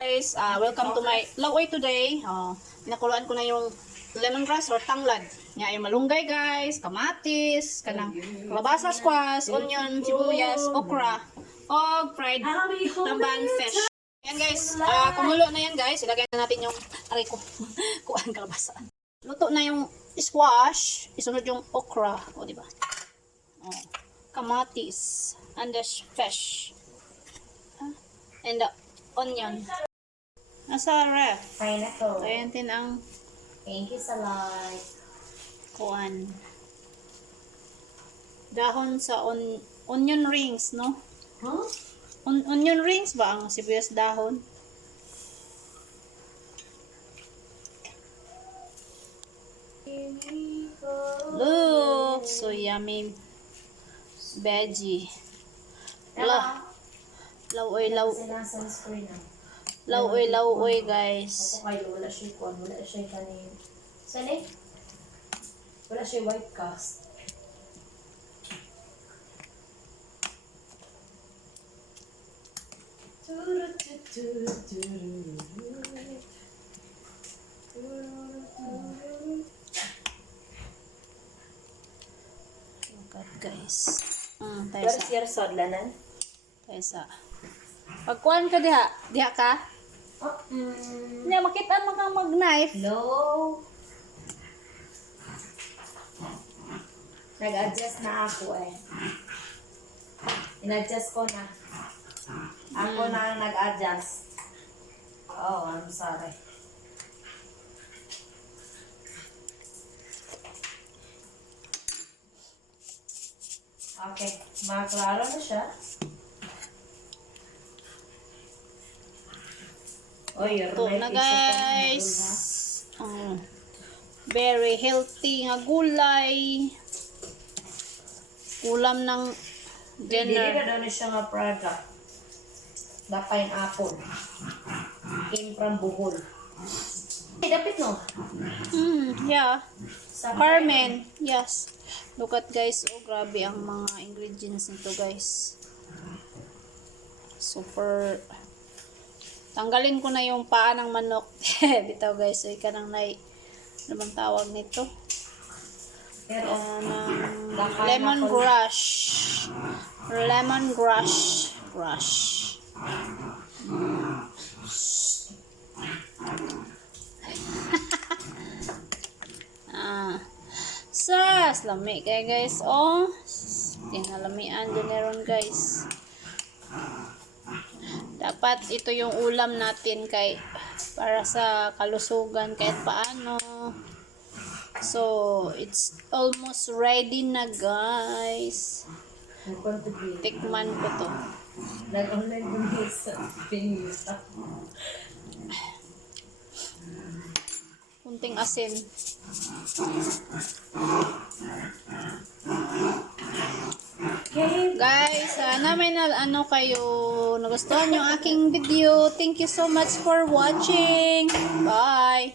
Guys, welcome to my laway today. Pinakuluan ko na yung lemongrass or tanglad. Nya yung malunggay guys, kamatis, kanang kalabasa, squash, onion, sibuyas, okra, og fried tamban fish. Yan guys, kumulo na yan guys. Ilagay na natin yung aray ko. Kuan kalabasa. Luto na yung squash, isunod yung okra, o di ba? Kamatis, and the fish. And the onion. Nasa ref. Pineapple. Ayan din ang Thank you sa like. kuan. Dahon sa onion rings, no? Huh? Onion rings ba ang sibuyas dahon? Look, so yummy. Veggie. Lawoy. Sunscreen na. Lawoy guys. Ako kayo, wala siya kuwan. Wala siya kanin. Saan wala siya white cast. Look at guys. Tayo Pero sa. siya sodlanan? Tayo sa. Pagkuhan ka diha ka? Hindi, makita mo kang mag-knife. No. Nag-adjust na ako eh. In-adjust ko na. Ako na ang nag-adjust. Oh, I'm sorry. Okay, maklaro na siya. Oy, Ito na guys. Very healthy nga gulay. Ulam ng Dili dinner. na daw siya nga product. The pineapple. Came from Bohol. Dapit no? Yeah. Sa Carmen. Yes. Look at guys. Oh, grabe ang mga ingredients nito guys. Super. Tanggalin ko na yung paa ng manok. Bitaw guys. So, ika nang ano bang tawag nito? Pero, Lemongrass. Lemongrass. Sas, lami kaya guys. Oh, tinalamian din meron guys. Dapat ito yung ulam natin kay para sa kalusugan kahit paano. So, it's almost ready na guys. Tikman ko to. Nag-online ko sa pinisa. Kunting asin. Okay. Guys, sana may nagustuhan yung aking video. Thank you so much for watching. Bye!